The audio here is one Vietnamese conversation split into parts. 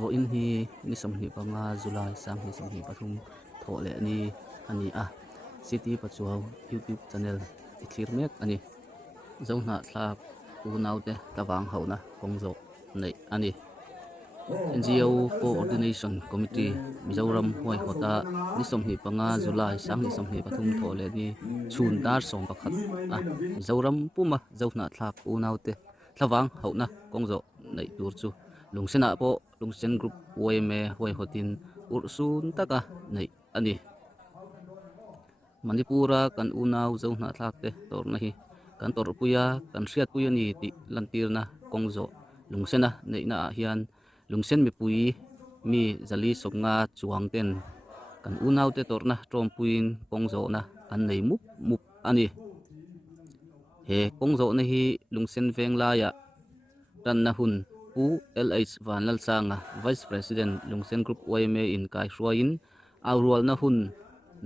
vo in hi ni som hi panga July sang hi som hi pathum tho le ni ani a city pachuaw YouTube channel ithlir mek ani zona thlap u naute tawang hona kongzo nei ani NGO Coordination Committee Mizoram Huai Hota ni som hi panga July sang ni som hi pathum tho le ni chhun dar som pakhat a Mizoram puma zona thlap u naute tawang hona kongzo nei tur chu lungsena po lungsen group weme Huai Hotin ursun taka nei ani Manipura kan unaw zona thlakte torna hi kan tor puya kan hriat puya ni ti lantirna kongzo lungsena neina hian lungsen mi pui mi zali soknga chuangten kan unaw te torna trompuin kongzo na an nei mup ani he kongzo na hi lungsen vengla ya ran na hun pu LH Vanlal Sanga Vice President lungsen group OMA in kai hruain awrol na hun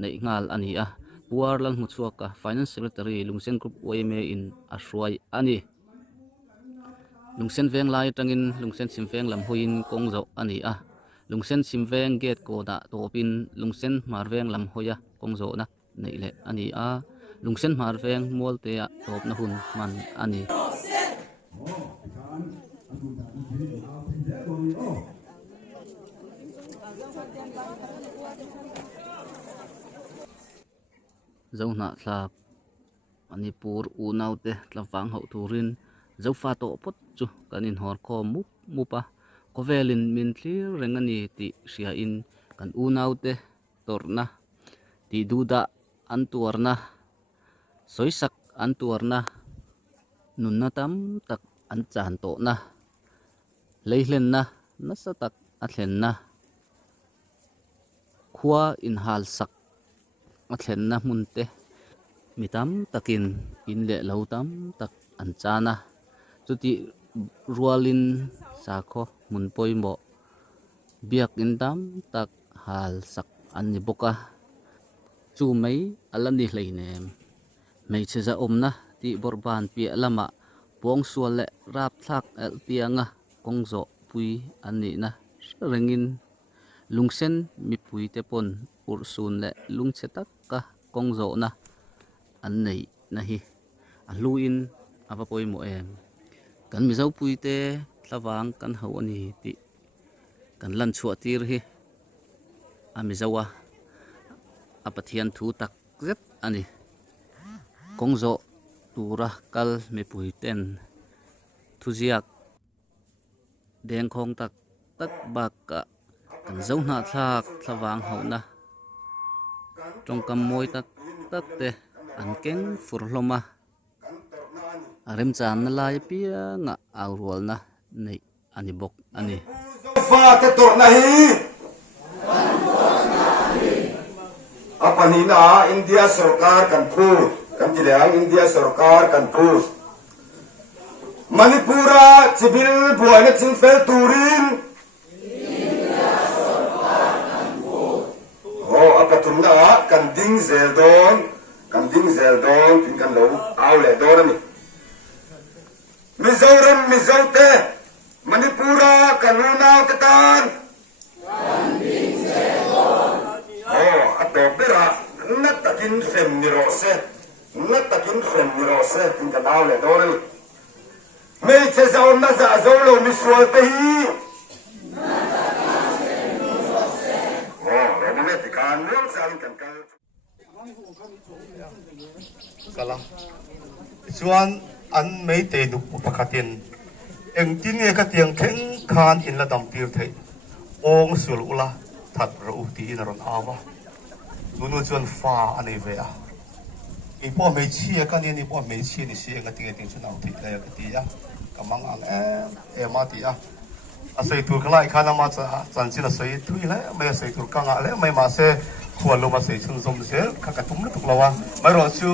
nei ngal ani a puarlang muchuaka Finance Secretary lungsen group OMA in ashruai ani lungsen veng lai tangin lungsen simveng lam huin kongzo ani a lungsen simveng gate ko da topin lungsen marveng lam hoya kongzo na nei le ani a lungsen marveng molte a top na hun man ani zona thlap Manipur unaute tlawang ho turin zofa to pot chu kanin hor kho mupa kovelin min thlir rengani ti ria in kan unaute torna ti duda antuarna soisak antuarna nunna tam tak an chan to na leilen na nasatak athen na khwa in hal sak athen na munte mitam takin in le lo tam tak an chana chuti rualin sakho mun poimo biak in tam tak hal sak an ni boka chu mai alani hleinem mei cheza omna ti borban pi lama pong sual le rap thak el tianga kongzo pui ani na rengin lungsen mi pui te pon ursun le lungchetak ka kongzo na an nei na hi aluin apa poimo em kan mizau pui te tlawang kan ho ani ti kan lan chuatir hi amizawa apathian thu tak zet ani kongzo tura kal me pui ten thuziak deng khong tak baka kan zona thlak tlawang ho na tongkam moi tak te an keng furhloma arem chan na lai pia nga awrol na nei ani bok ani fa te torna hi apanina India sarkar kan thu kan jilang India sarkar kan thu Manipura civil buana chinfel turin India sarkar kan thu ho apatumna kan ding zeldon tin kan lo aw le dorami Mizoram mizote Manipura kanuna katan kan ding zeldon oh atopera natakin fem nirose tin kan aw le dorami mei che zaon na za zolo miswal te hi natakin fem nirose oh robine tikan nol sang kan kal kala chuan an mei te du pakhatin eng tin nge ka tiang kheng khan in la dam tir thei ong sul ula that ro ti in ron awa tunu chuan fa ani ve a i po mei chi ka ni po mei chi ni si nga ting chu nau thei la ka ti ya kamang ang e ma ti a asai tur khlai khana ma chan chi la sei thui la me sei tur ka nga le mai ma se khwa lo ma sei chun zom se ka tum na tuk lawa mai ro chu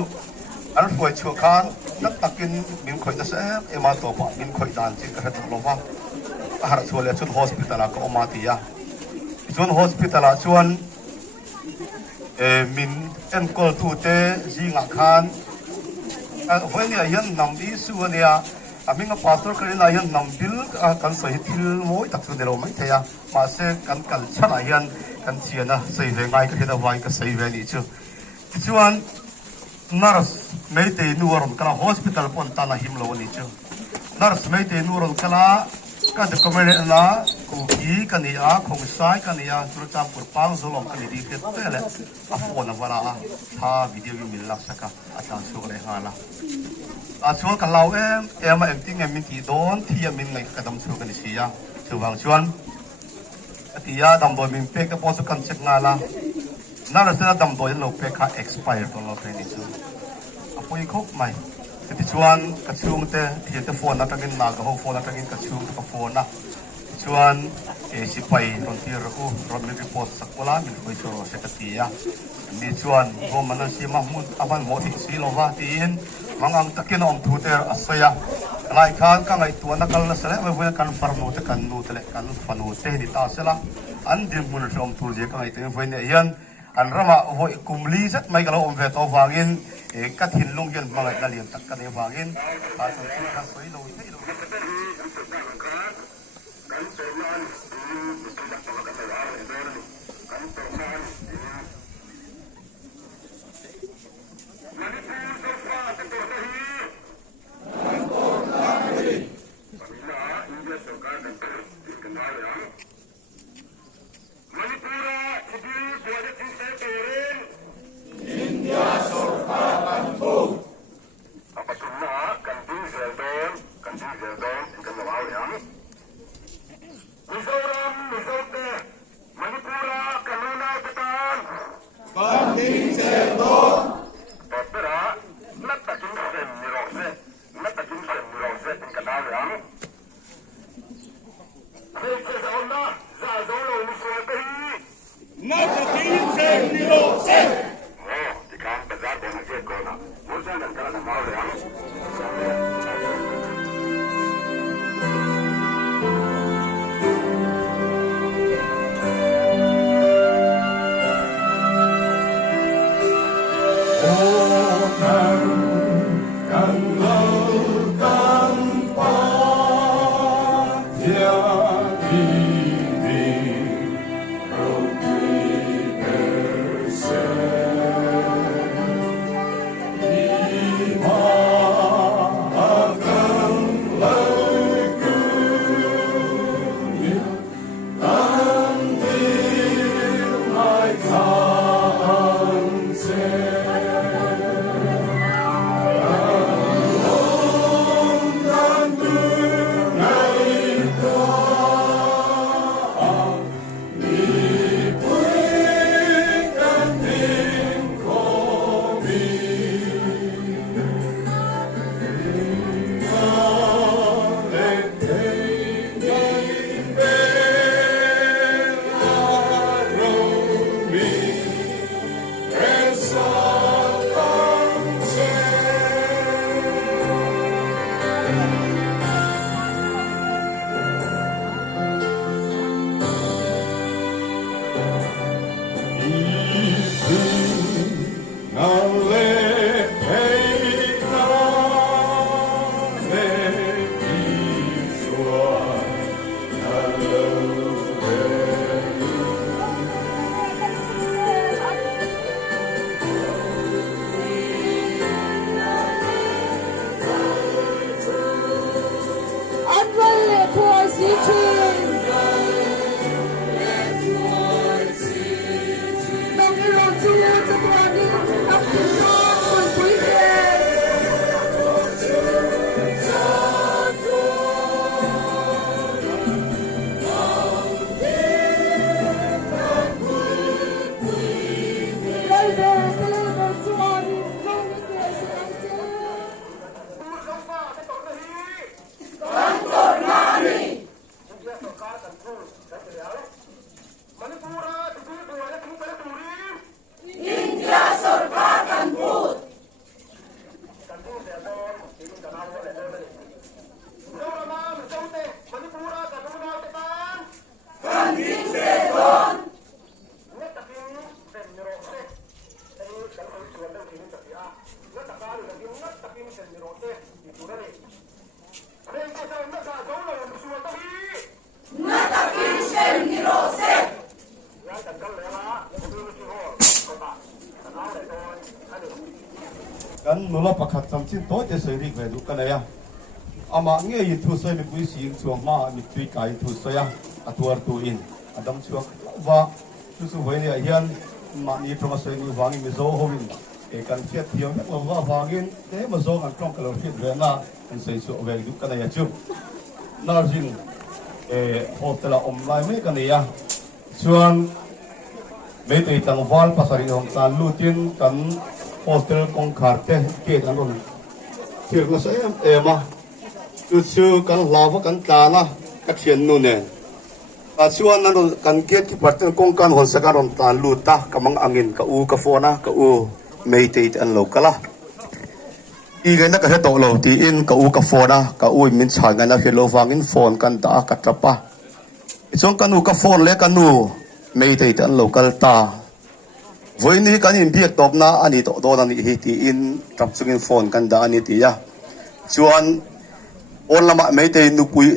an foi chu khan nak takin min khoi na se e ma to pa min khoi dan chi ka tuk lawa har chu le chu hospital ka ma ti ya chun hospital a chuan min en kol tu te zinga khan a hoi ni yan nam di su ania aminga pastor kare na yan nam bil kan soi thil moi tak chu delo mai theya ma se kan kal chana hian kan chiana sei ve ngai ka heda vai ka sei ve ni chu chuan nurse meite nuaron kala hospital pon tana himlo ni chu nurse meite nuaron kala ka de komene la ku ki kania khong sai kania sur cham pur pang zolom kani di ke tele a phone wala a tha video mi mil lak saka ata su re hala a chuan ka lau em ting em min ti don thi min ngai ka dam chu kani sia chuwang chuan atia dam boy min pe ka po su kan chek ngala nara sena dam boy lo pe kha expire to lo pe ni chu a poi khop mai ti chuan ka chung te thi te phone na tangin na ga ho phone na tangin ka chung ka phone na chuan si pai ron ti ro ku ron mi report sakula min koi chu ro se ka ti ya ni chuan go man si mahmud aban mo thi si lo wa tin mangang takin om thu ter asaya lai khan ka ngai tu na kal na sele we we kan farmo te kan nu te le kan fanu te ni ta sela an dim mun rom thu je ka ngai te we ne yan an rama voi kumli zat mai ka lo om ve to wangin ka thin lung yan mangai na lian tak ka ne wangin ta chu ka soi lo te lo kan perman tidak pakai kata kan perman kan nula pakhat chamchin to te soi rik ve du kan ya ama nge yi thu soi mi pui si chuang ma mi tui kai thu soi ya atuar tu in adam chuak wa tu su voi ne hian ma ni trong soi ni wangi mi zo homin e kan fiat thiam mek wa wangin te ma zo kan trong kalor fit ve na kan sei su ve du kan ya chu narjin e hotela online me kan ya chuan me te tang wal pasari hong tan lutin kan hotel kong kharte ke kan ron thiek na sai em chu kan lawa kan ta na ka thian nu ne a chuan nan kan get ki parten kong kan hon saka ron tan lu ta kamang angin ka u ka fona ka u mei te an lo kala i ga na ka he to lo ti in ka u ka fona ka u min chha ga na hello wangin phone kan ta ka trapa chong kan u ka phone le kan u mei te an lo kal ta voi ni kan in biak top na ani to do na ni hi ti in trap chungin phone kan da ani ti ya chuan on lama mei te nu pui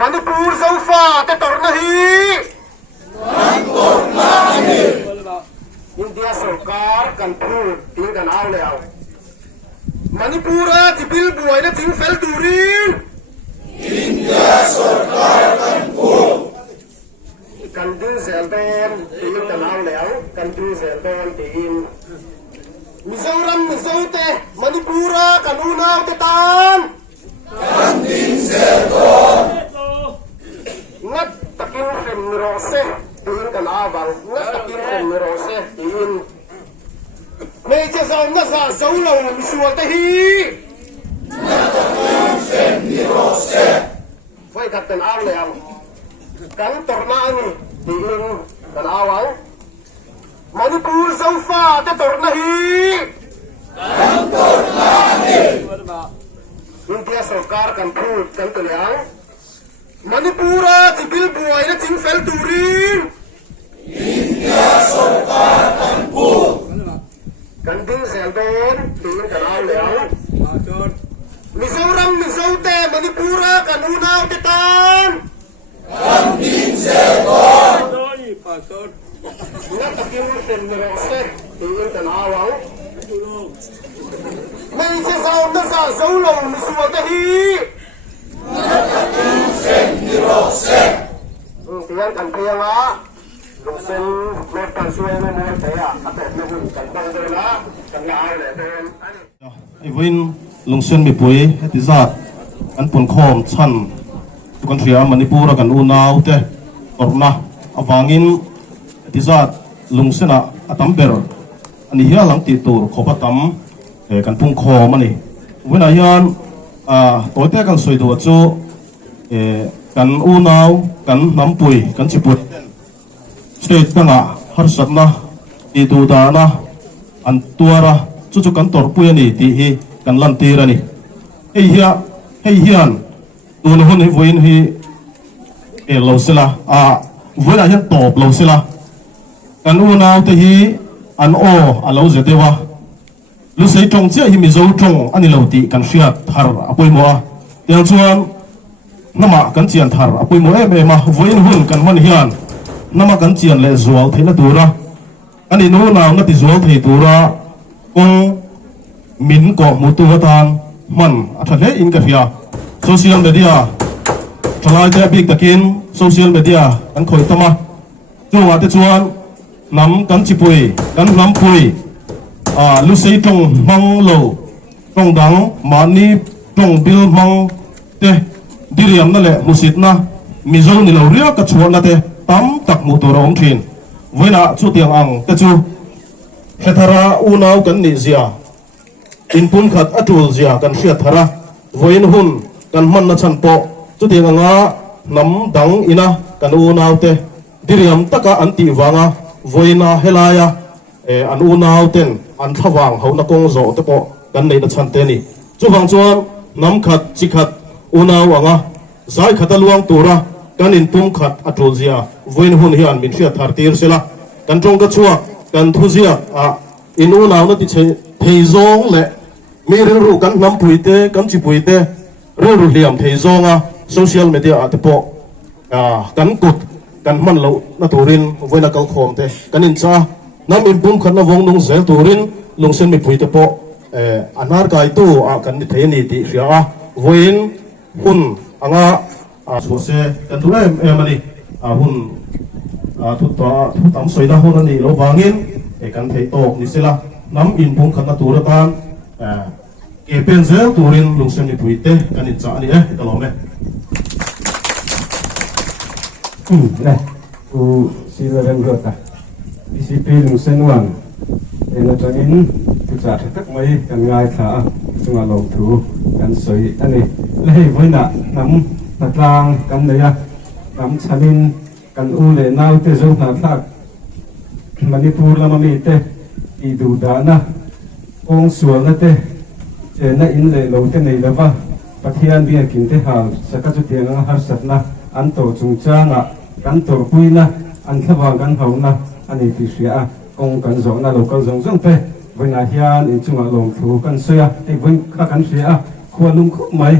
Manipur zo fa te tor na hi India sarkar kan phur ting kan aw le aw Manipur a chibil buai na ching fel turin India sarkar kan phur kan du zeldon ting kan aw le aw kan du zeldon ting Mizoram mizote Manipur a kan unaw te tan kan ding zeldon ngat takin kem rose tin kan awang ngat takin kem rose tin mei che sa na sa zo lo mi sual te hi ngat takin kem rose foi kapten aw le am kan torna ani tin kan awang Manipur zo fa te torna hi kan torna ani India sarkar kan phut kan tuliang Manipura chibil buai na ching fel turin India sarkar kan phut kan ding zeldon tin kan aw le aw Mizoram mizote Manipura kan unaw te tan kan ding zeldon ngat takin kem rose tin kan awang mei che sa na sa zo lo mi sual te hi Tiyan kan kaya nga Luksen may pansuay na mga kaya At na hul kan bangder na Kan naaw na ito Iwin lungsun mi pui heti zat kan pun khom chan kan thria Manipura kan unaw te torna awangin heti zat lungsena atamber ani hiya lang ti tur khopatam kan pung khom ani wena yan toite kan soidu chu kan unaw kan nampui kan chiput chet tanga harsatna idudana antuara chu kan tor pui ani ti hi kan lan tir ani hei hian tun hun hi voin hi lo sila voin a hian top lo sila kan u naw te hi an o alo zetewa lu sei tong che hi mi zo tong ani lo ti kan hriat thar apoi mo a tiang chuan nama kan chian thar apoi mo em a voin hun kan man hian nama kan chian le zual theina tura ani no naw na ti zual thei tura kong min ko mu tu tan man athale in ka hria social media thalai te big takin social media kan khoi tama chuwa te chuan nam kan chipui kan nam pui lu sei tong mang lo tong dang mani tong bil mang te diriam na le musit na mizo ni lo ria ka chuan na te tam tak mu tur om thin voina chu tiang ang te chu hethara unau kan ni zia in pun khat atul zia kan hria thara voin hun kan man na chan po chu tiang anga nam dang ina kan unau te diriam taka anti wanga voina helaya an unau ten an thawang ho na kong zo te po kan nei na chan te ni chu wang chuan nam khat chi khat unau anga zai khata luang tura kan in pum khat atul zia voin hun hian min hria thar tir sela kan tong ka chuak kan thu zia in unau na ti thei zong le mi ru kan nam pui te kan chi pui te ru liam thei zonga social media te po kan kut kan man lo na turin voina kal khom te kan in cha nam in pum khat na vong nung zel turin lung sen mi pui te po anar kai tu kan ni thei ni ti hria voin hun anga so se kan tu em ani hun thu tam soi na hun ani lo wangin kan thei tok ni sela nam in pum khat na tur tan ke pen zel turin lung sen mi pui te kan in cha ani ka lo me này u xin là đang gọi ta PCP lùng sen wang nên là cho nên thực ra thì tất mấy cần ngay thả chúng ta lồng thú cần sấy anh này lấy với nè nắm nạt lang cần này à nắm chanin cần u để nào te giống nạt lạc Manipur là mami te idu đã na ông sual na te na in lệ lâu te này là va pathian bia kim te hal saka chu tiang har sat na an to chung cha nga kan tor pui na an thawang kan hau na ani ti hria kong kan zo na lo kan zong zong pe voina hian in chunga lom thu kan soya te voin kha kan hria khualung khu mai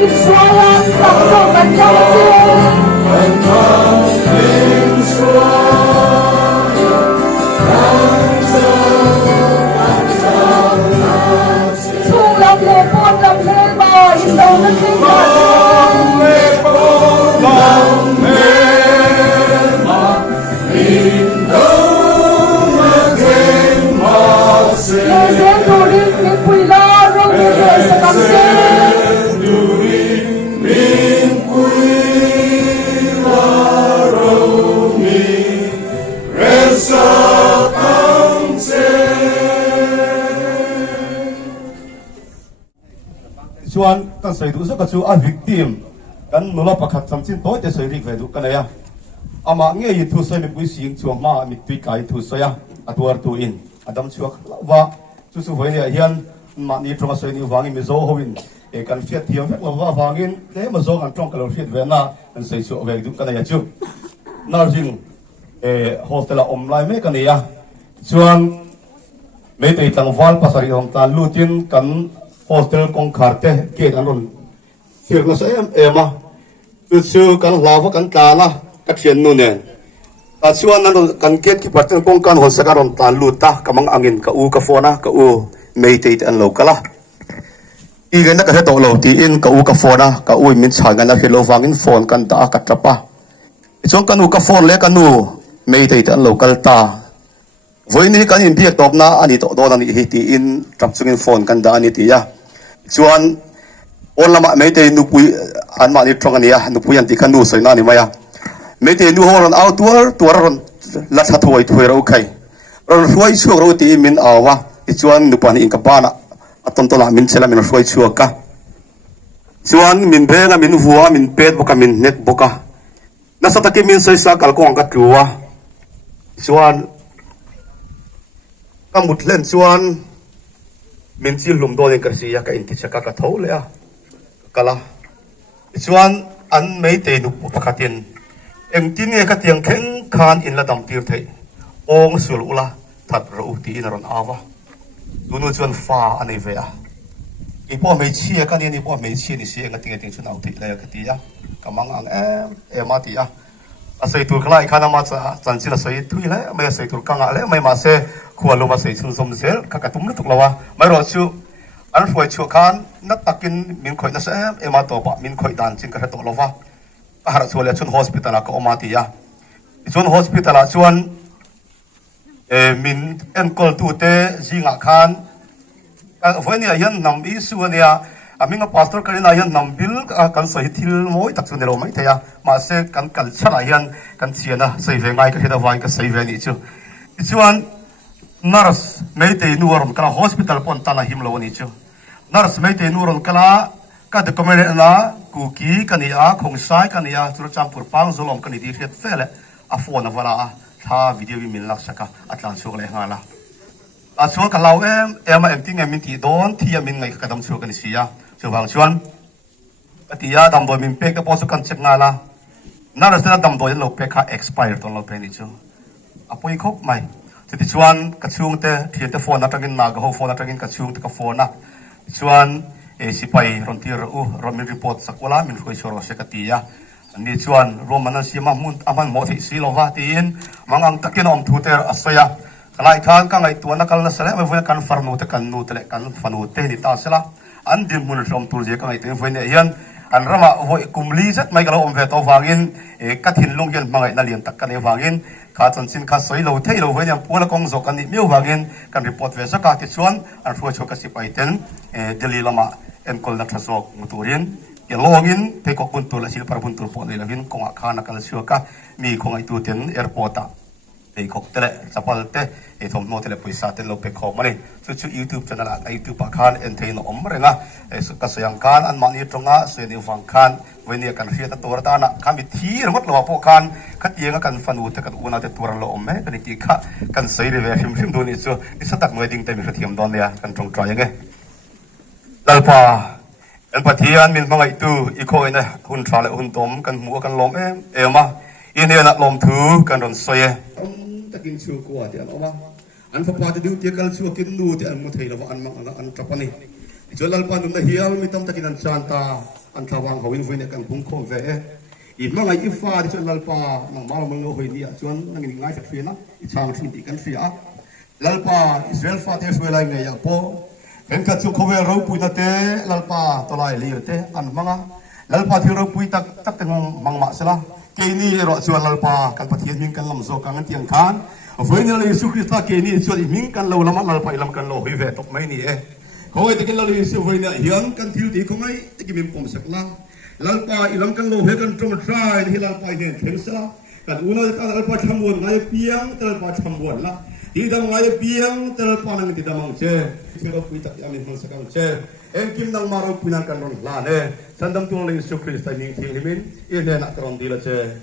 Israel tập trung mạnh trong Chung lòng lệ buôn lòng lệ bò Israel nó kinh Lê dễ đồ rinh mình quỳ lo rong như vậy sẽ cầm xe chuan kan sei du zaka chu a victim kan nula pakhat chamchin toy te sei rik ve du kanaya ama nge yi thu sei mi pui sing chuang ma mi tui kai thu soya atuar tu in adam chuak wa chu chu voi le hian ma ni tronga sei ni wangi mi zo hoin e kan fiat thiam vek lawa wangin le ma zo kan trong kalor fiat ve na kan sei chu ve du kanaya chu nar jing e hostela online me kanaya chuan me te tang wal pasari hom ta lutin kan hostel kong kharte ke anon sir na sa ema chu kan lawa kan ta la ka thian nu nen ta chuan nan kan get ki patten kong kan hol sakaron ta luta kamang angin ka u ka fona ka u mei te an lo kala i gan ka heto lo ti in ka u ka fona ka u min changa na helo wangin phone kan ta ka trapa chong kan u ka phone le kan u mei te an lo kal ta voi ni kan in biak top na ani to do ni hi ti in trap chungin phone kan da ani ti ya chuan on lama me te nu pui an ma ni trong ania nu pui an ti kan nu soi na ni maya me te nu horon outdoor tuaron la tha thoi thoi ro khai ro huai chu ro ti min awa i chuan nu pan in ka bana aton to la min chela min huai chu ka chuan min benga min huwa min pet boka min net boka na sa taki min soi sa kal ko ang ka tuwa chuan mut len chuan min chi lum do len karsia ka in ti chaka ka tho le a kala chuan an mei te nu pakhatin eng tin nge ka tiang kheng khan in la dam tir thei ong sul ula that ro ti in ron awa dunu chuan fa ani ve a i po mei chi ka ni po mei chi ni si nga ting chu nau ti le ka ti ya kamang ang ma ti a asai tur khala i khana ma chan chi la soi thui le mai asai tur kanga le mai ma se khualo ma sei chun som sel ka ka tum lu tuk lawa mai ro chu an foi chu khan na takin min khoi na se ema to pa min khoi dan chin ka to lawa a har chu le chun hospital ka oma ti ya chun hospital a chuan min en kol tu te zinga khan ka voi ni yan nam i su ania aminga pastor karina yan nam bil kan soi thil moi tak chun lo mai thaya ma se kan kal chara yan kan chiana sei ve ngai ka heda vai ka sei ve ni chu chuan nurse meite nuron kala hospital pon tana himlo ni chu nurse meite nuron kala ka de komere na kuki kania khongsai kania chur champur pang zolom kani di fet fele a phone wala a tha video bi min lak saka atlan chuk le ngala a chu ka law em ting em ti don thi min ngai ka dam chu kan sia chu wang chuan atia dam do min pek ka posu kan chek ngala nurse na dam do lo pek ka expire ton lo pe ni chu apoi khok mai thì chuan ka chung te thian te phone atagin na ga ho phone atagin ka chung te ka phone na chuan e sipai ron tir ron report sakola min khoi choro se ka tia ni chuan romana sima mun aman mo thi silova tin mangang takin om thu ter asaya kalai khan ka ngai tu na kal na sala me voi kan farnu te kan nu te kan fanu te ni ta sala an dim mun rom tur je ka ngai te voi ne hian an rama voi kumli zat mai galo om ve to wangin e ka thin lung gen mangai na lian tak ka ne wangin ka chon chin kha soi lo thei lo voi nyam pula kong zo kan ni meu wangin kan report ve sa ka ti chuan an ro cho ka si pai ten e delhi lama en kol na thasok muturin ke login pe ko kun tu la sil par bun tur po le lavin kong a khana kal sio ka mi kong ai tu ten airport a pe ko tele chapal te e thom no tele puisa ten lo pe ko mani chu youtube channel a youtube pa khan en thein om renga e su ka sayang kan an mani tonga se ni wang khan venia kan ria ta tor ta na kami thi rot lo po khan khat yenga kan fanu te kan una te tur lo om me kan ti kha kan sei re ve him do ni chu isatak noi ding te mi thiam don ya kan tong try nge lalpa en pathian min mangai tu i khoi na hun thale hun tom kan mu kan lom ema in ne na lom thu kan ron soye takin chu ko ati an oma an fa pa du ti kal chu kin nu ti an mu thei lo an mang an trapani jolal pa dum na hial mi tam takin an chanta อันทวังเขาวินวินเนี่ยกันพุ่งโคมเวอีกเมื่อไงอีฟ้าที่ชวนลลปาหนังมาเรามันโลหิตเนี่ยชวนนั่งง่ายสักทีนะอีช่างทิ้งตีกันเสียลลปาอิสราเอลฟาเทสเวลาไงอยากพอเป็นกัดสุขเวเราปุยตะเตลลปาตัวลายลีเตอันมังลลปาที่เราปุยตักแต่งมังมาสละเกนี่รอชวนลลปากันปฏิทินกันลำโซกันเตียงคานเว้นเราอิสุคริสต์เกนี่ชวนมิงกันเราละมันลลปาลำกันโลหิตเวตกไม่นี่เขาไอ้ตะกี้เราอิสุเว้นเนี่ยยังกันทิวตีเขาไงตะกี้มีปมสักละลลปาอีหลังกันโลหิตกันตรงทรายที่ลลปาเนี่ยเข็มสละกันอุณหภูมิลลปาทำวนไงเปียงลลปาทำวนละtidak mengalir biang terpanang tidak mangce tidak puita kami mangsa ce engkim nang maro punan kan ron la ne sandam tung le Yesus Kristus ning thing limin ine nak terong dila ce